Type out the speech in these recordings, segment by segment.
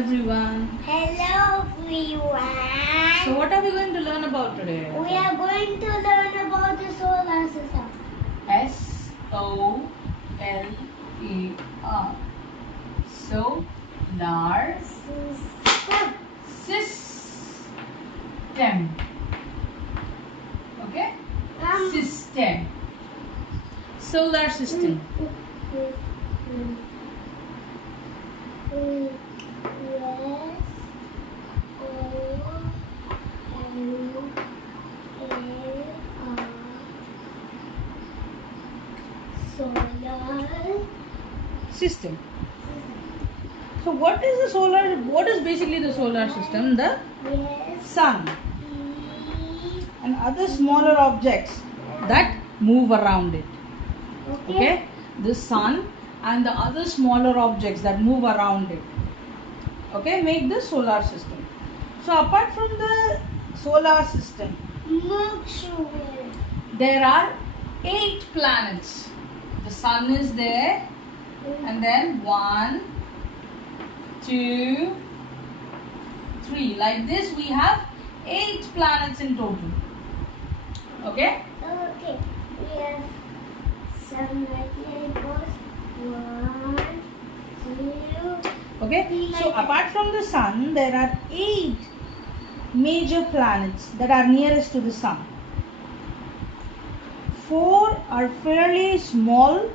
everyone. Hello everyone. So what are we going to learn about today? We are going to learn about the solar system. S-O-L-A-R. Solar system. Okay? System. Solar system. Solar System. So what is basically the solar system? The sun and other smaller objects that move around it. Okay? The sun and the other smaller objects that move around it. Okay, make the solar system. So apart from the solar system, there are 8 planets. The sun is there, and then 1, 2, 3. Like this, we have 8 planets in total. Okay? Okay. We have 7, 1, 2. Okay. So apart from the sun, there are 8 major planets that are nearest to the sun. 4 are fairly small.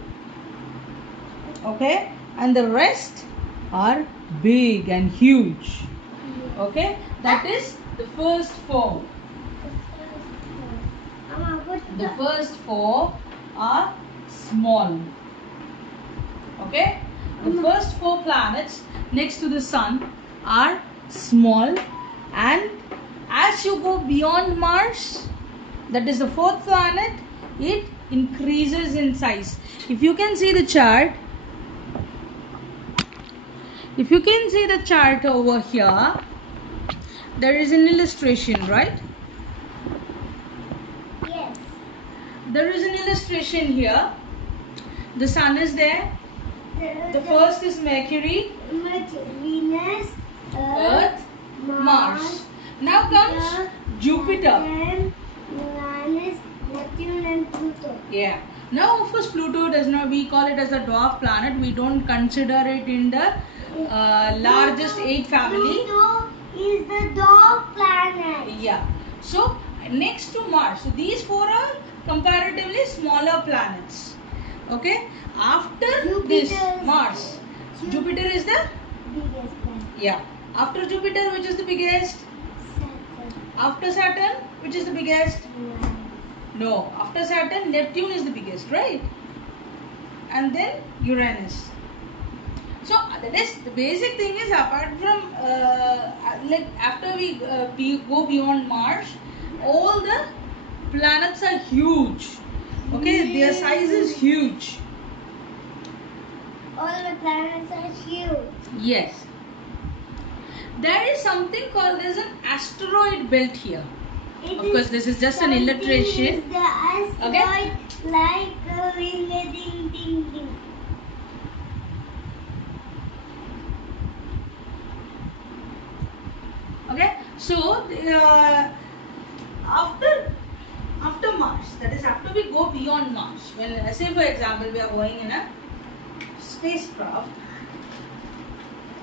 Okay, and the rest are big and huge. Okay, that is the first 4. The first 4 are small. Okay, the first 4 planets next to the sun are small, and as you go beyond Mars, that is the 4th planet, it increases in size. If you can see the chart, over here, there is an illustration, right? Yes. There is an illustration here. The sun is there. The first is Mercury, Venus, Earth, Mars. Now comes Jupiter. Uranus, Neptune and Pluto. Yeah. Now of course Pluto does not, we call it as a dwarf planet. We don't consider it in the largest 8 family. Pluto is the dog planet. Yeah. So next to Mars. So these 4 are comparatively smaller planets. Okay. After this Mars, Jupiter is the biggest planet. Yeah. After Jupiter, which is the biggest? Saturn. After Saturn, which is the biggest? No. After Saturn, Neptune is the biggest, right? And then Uranus. So that is the basic thing is, apart from like after we go beyond Mars, all the planets are huge. Okay, their size is huge. All the planets are huge. Yes. There is something called as an asteroid belt here. Of course, this is just an illustration. The asteroid, Okay. like a ring, a ding, ding, ding. Okay, so after Mars, that is after we go beyond Mars, when say for example we are going in a spacecraft.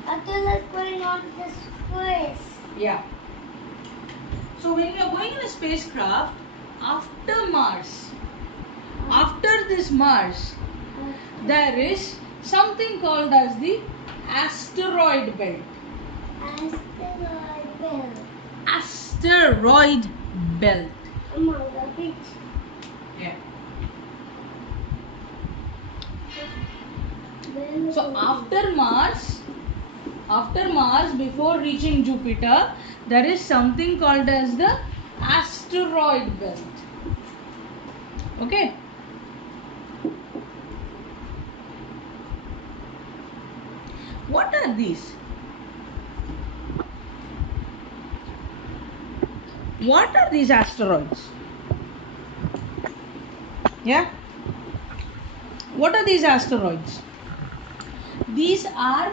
Athul is going on this space. Yeah. So when we are going in a spacecraft, after Mars, after this Mars, there is something called as the asteroid belt. Asteroid belt. Asteroid belt. Among the beach. Yeah. So after Mars, before reaching Jupiter, there is something called as the asteroid belt. Okay. What are these? What are these asteroids? Yeah. What are these asteroids? These are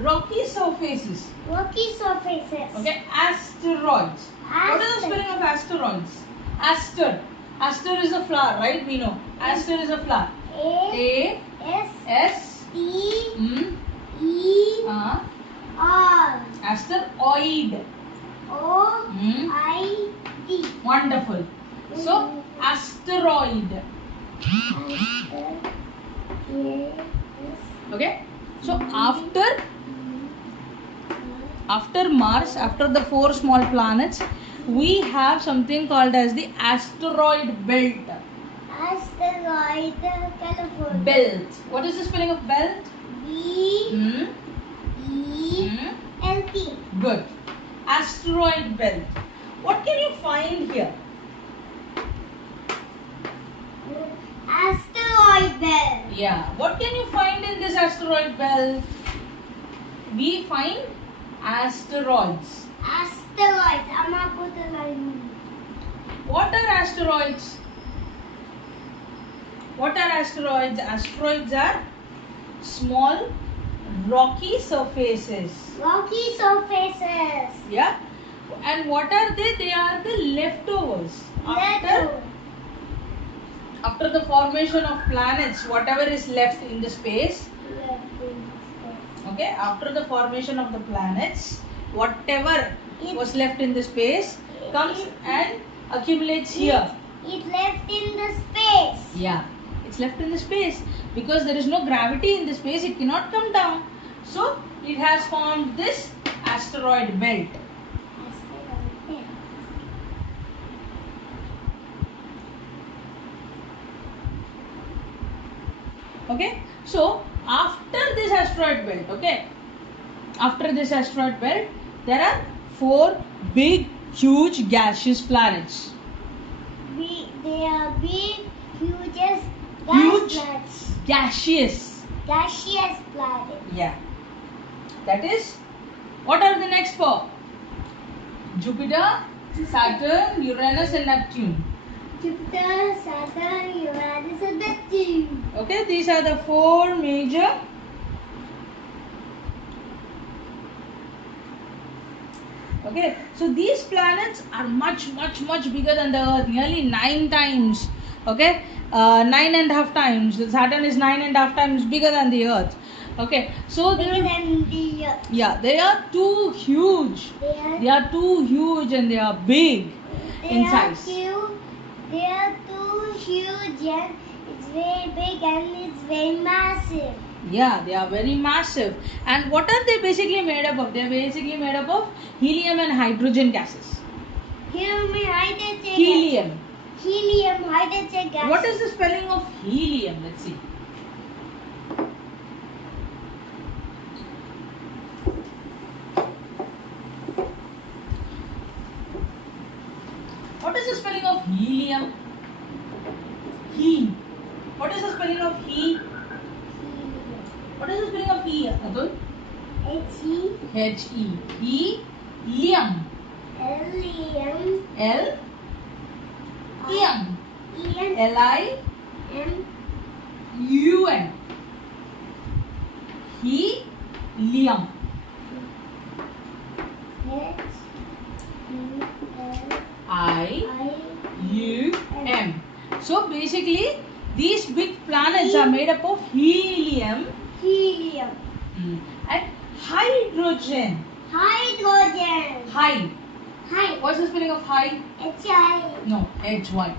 rocky surfaces. Rocky surfaces. Okay, asteroids. What is the spelling of asteroids? Aster. Aster is a flower, right? We know. Aster is a flower. A S T E R. Asteroid. O-I-D. Wonderful. So, asteroid. Okay. So, after Mars, after the 4 small planets, we have something called as the asteroid belt. Asteroid Belt. What is the spelling of belt? B-E-L-T. Good. Asteroid belt. What can you find here? Asteroid belt. Yeah. What can you find in this asteroid belt? We find asteroids. Asteroids. Amma put a line. What are asteroids? What are asteroids? Asteroids are small rocky surfaces. Rocky surfaces. Yeah. And what are they? They are the leftovers. After the formation of planets, whatever is left in the space. Okay. After the formation of the planets, whatever was left in the space comes and accumulates here. It left in the space. Yeah. It's left in the space because there is no gravity in the space. It cannot come down. So it has formed this asteroid belt. Okay. So after this asteroid belt, after this asteroid belt, there are 4 big, huge gaseous planets. They are big, huge planets. Gaseous planet. Yeah. That is, what are the next 4? Jupiter, Saturn, Uranus and Neptune. Jupiter, Saturn, Uranus and Neptune. Okay, these are the 4 major Okay, so these planets are much bigger than the Earth, nearly 9 times. Okay, 9.5 times. Saturn is 9.5 times bigger than the Earth. Okay, so bigger than the Earth. Yeah, they are too huge. They are too huge and they are big in size. They are too huge and it's very big and it's very massive. Yeah, they are very massive. And what are they basically made up of? They are basically made up of helium and hydrogen gases. Helium. Helium, hydrogen gas. What is the spelling of helium? Let's see. What is the spelling of helium? He. What is the spelling of he? What is the spelling of he, Athul? H-E. H-E. Helium. L-E-M. L. Ium. E-M. L-I-M. U-M. Helium. I-U-M. So basically, these big planets are made up of helium. And hydrogen. High. What's the spelling of high? H-I. No, H-Y.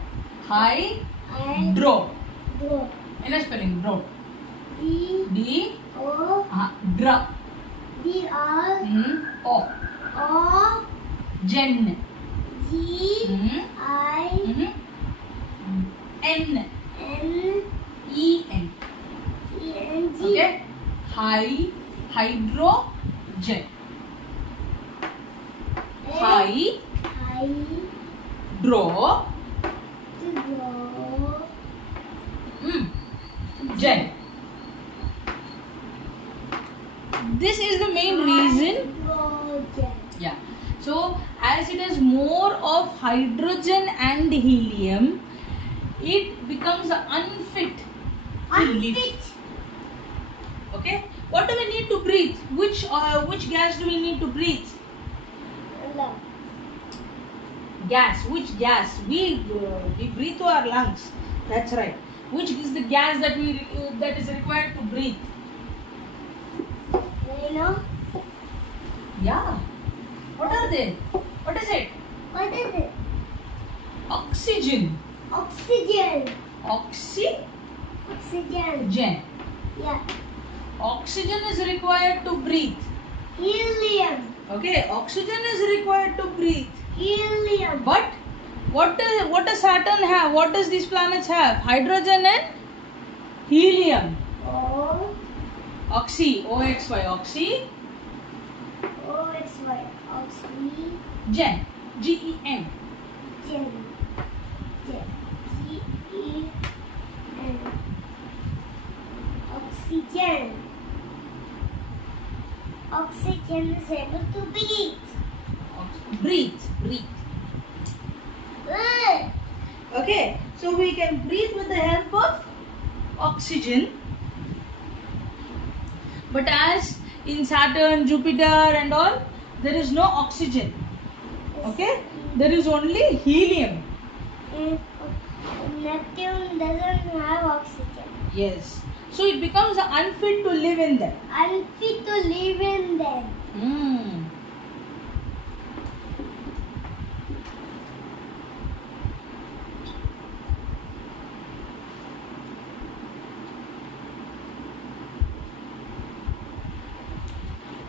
Hydro. What is spelling? Dro. D-O. Dra. D-R. O. O. Gen. G-I. N. N. E-N. E-N-G. Okay. Hydrogen. Hydro. Gen. This is the main reason. Yeah. So as it is more of hydrogen and helium, it becomes unfit to live. Okay. What do we need to breathe? Which gas do we need to breathe? Love. Gas. Which gas? We breathe through our lungs. That's right. Which is the gas that that is required to breathe? You know? Yeah. What are they? What is it? What is it? Oxygen. Oxygen. Oxygen. Oxygen. Yeah. Oxygen is required to breathe. Helium. Okay. Oxygen is required to breathe. Helium. But what does Saturn have? What does these planets have? Hydrogen and helium. O. Oxy. O-X-Y. Oxy. O-X-Y. Oxygen. Gen. G-E-N. Gen. G-E-N. Oxygen. Oxygen is able to breathe. Breathe. Good. Okay. So we can breathe with the help of oxygen. But as in Saturn, Jupiter and all, there is no oxygen. Okay? There is only helium. Neptune doesn't have oxygen. Yes. So it becomes unfit to live in them. Unfit to live in them.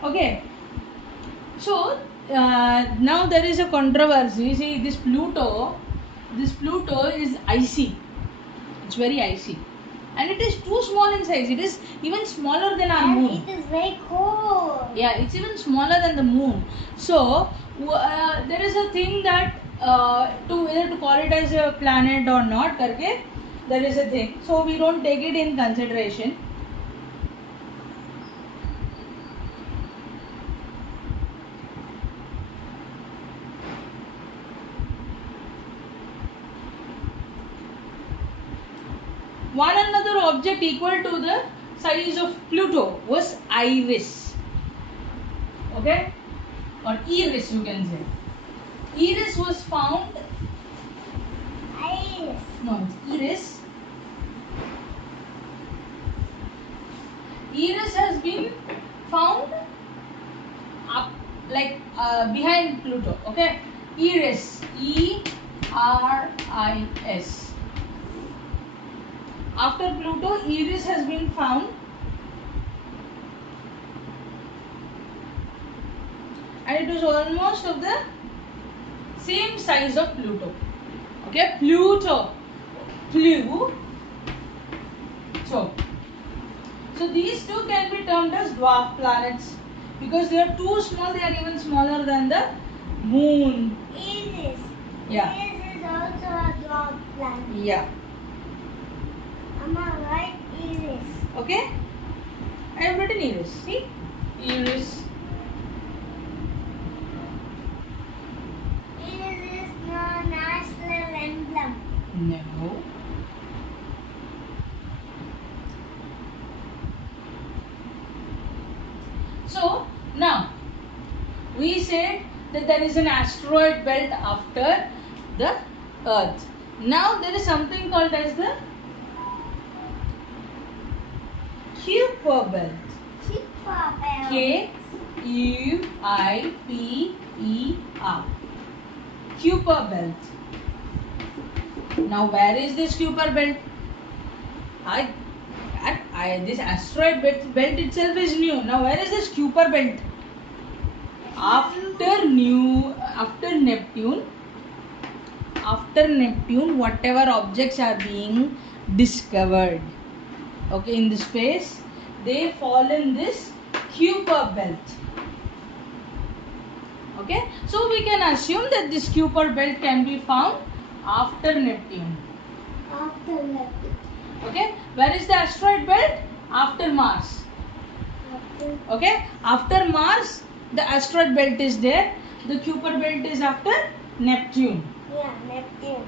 Okay. So now there is a controversy. See, this Pluto is icy. It's very icy. And it is too small in size. It is even smaller than our moon. And it is very cold. Yeah, it's even smaller than the moon. So there is a thing that to whether to call it as a planet or not, karke, there is a thing. So we don't take it in consideration. One another object equal to the size of Pluto was Iris. Okay? Or Iris, you can say. Iris was found. Iris. No, it's Iris. Iris has been found up behind Pluto. Okay? Iris. E-R-I-S. After Pluto, Iris has been found. And it was almost of the same size of Pluto. Okay, Pluto. So these two can be termed as dwarf planets because they are too small. They are even smaller than the moon. Iris. Yeah. Iris is also a dwarf planet. Yeah. Am I right? Iris. Okay. I have written Iris. See, Iris. Iris is no national emblem. No. So now we said that there is an asteroid belt after the Earth. Now there is something called as the Kuiper belt. Kuiper belt. K-U-I-P-E-R. Kuiper belt. Now where is this Kuiper belt? This asteroid belt itself is new. Now where is this Kuiper belt? After Neptune, whatever objects are being discovered, okay, in the space, they fall in this Kuiper belt. Okay, so we can assume that this Kuiper belt can be found after Neptune. After Neptune. Okay, where is the asteroid belt? After Mars. Okay, after Mars, the asteroid belt is there. The Kuiper belt is after Neptune. Yeah, Neptune.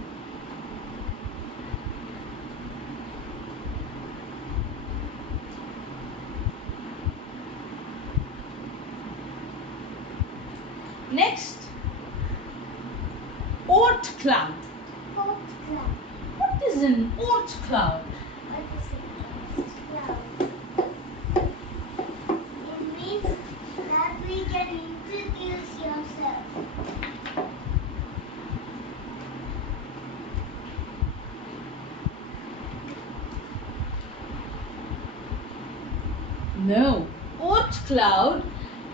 Next, Oort cloud. Oat cloud. What is an Oort cloud? What is a cloud? It means that we can introduce yourself. No. Oort cloud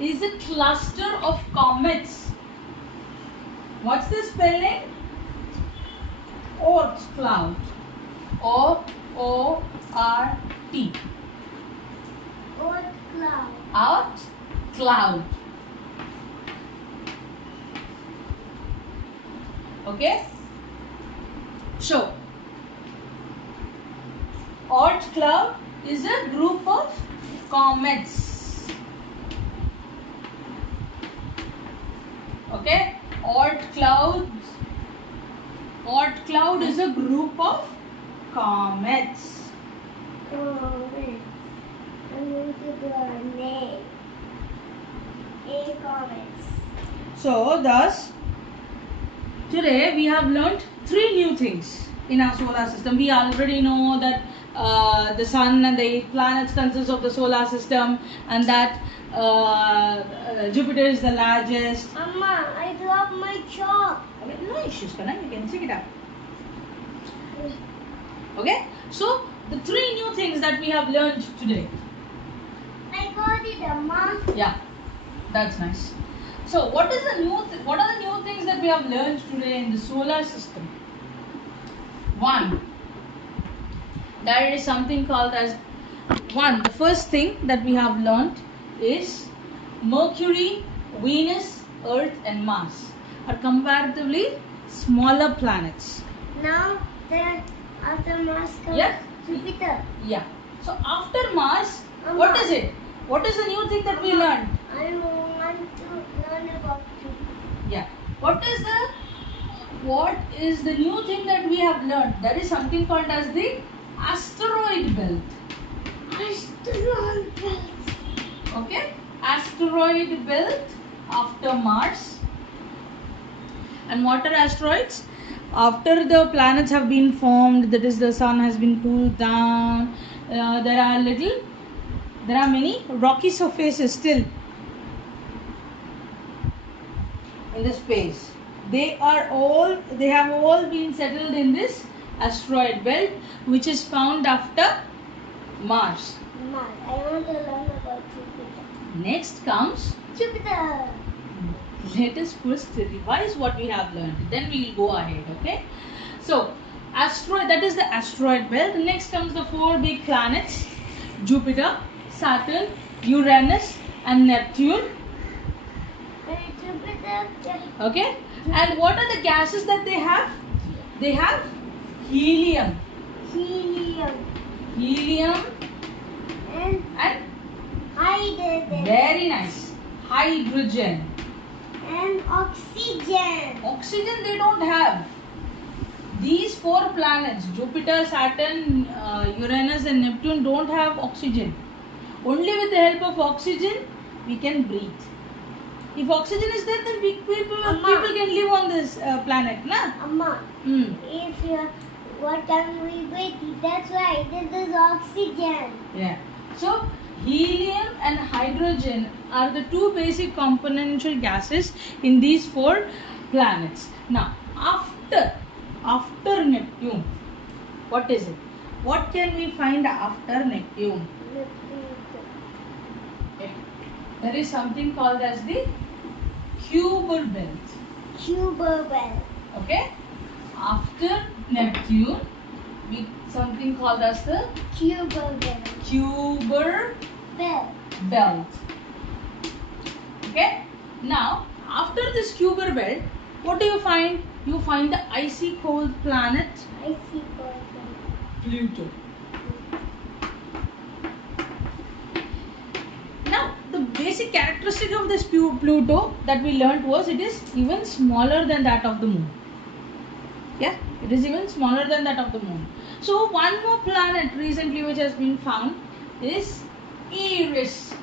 is a cluster of comets. What's the spelling? Oort cloud. O-O-R-T. Oat cloud. Oort cloud. Okay? So, Oort cloud is a group of comets. Okay? Oort cloud is a group of comets. Oh, wait. I'm going to do a name. A comments. So, thus, today we have learnt 3 new things in our solar system. We already know that the sun and the 8 planets consist of the solar system, and that Jupiter is the largest. Mama, I dropped my chalk. Okay, no issues, Kana. You can check it out. Okay, so the 3 new things that we have learned today. I got it, Mama. Yeah, that's nice. So, what are the new things that we have learned today in the solar system? 1. There is something called as the first thing that we have learned is Mercury, Venus, Earth and Mars are comparatively smaller planets. Now, after Mars comes Yeah. Jupiter. Yeah. So after Mars, Amma. what is it? What is the new thing that we learned? I want to learn about Jupiter. Yeah. What is the new thing that we have learned? There is something called as the asteroid belt. Asteroid belt. Okay? Asteroid belt after Mars. And what are asteroids? After the planets have been formed, that is, the sun has been cooled down, there are many rocky surfaces still in the space. They have all been settled in this asteroid belt, which is found after Mars. Mars. I want to learn about Jupiter. Next comes, Jupiter. let us first revise what we have learned, then we will go ahead. Okay, so that is the asteroid belt. Next comes the 4 big planets: Jupiter, Saturn, Uranus and Neptune. Jupiter. Okay, and what are the gases that they have? They have helium And hydrogen. very nice, hydrogen. And oxygen. Oxygen they don't have. These 4 planets, Jupiter, Saturn, Uranus and Neptune, don't have oxygen. Only with the help of oxygen we can breathe. If oxygen is there, then people can live on this planet, na? Amma, what can we breathe? That's right, this is oxygen. Yeah. So helium and hydrogen are the 2 basic componential gases in these 4 planets. Now, after Neptune, what is it? What can we find after Neptune? Okay. There is something called as the Kuiper belt. Kuiper belt. Okay. After Neptune, something called as the Kuiper belt. Kuiper belt. Okay. Now, after this Kuiper belt, what do you find? You find the icy cold planet Pluto. Now, the basic characteristic of this Pluto that we learnt was it is even smaller than that of the moon. Yeah, it is even smaller than that of the moon. So, one more planet recently which has been found is Eris.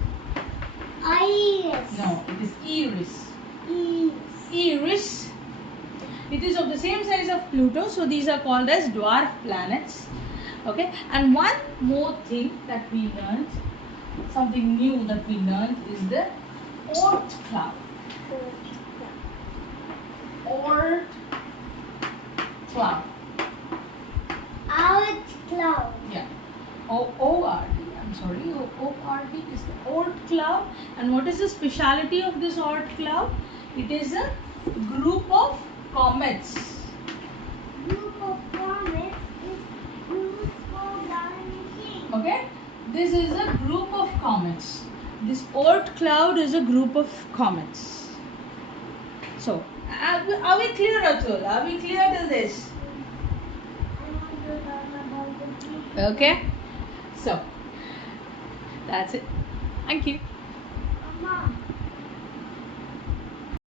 Iris. No, it is Eris. Eris. It is of the same size of Pluto, so these are called as dwarf planets. Okay, and one more thing that we learned, something new that we learned, is the Oort cloud. Oort cloud. Oort cloud. Yeah. O-O-R-T. I'm sorry. O-O-R-T is the Oort cloud. And what is the speciality of this Oort cloud? It is a group of comets. Group of comets is used for garnishing. Okay. This is a group of comets. This Oort cloud is a group of comets. So, are we clear, Athul? Are we clear to this? I want to learn about the future. Okay. So, that's it. Thank you. Mama.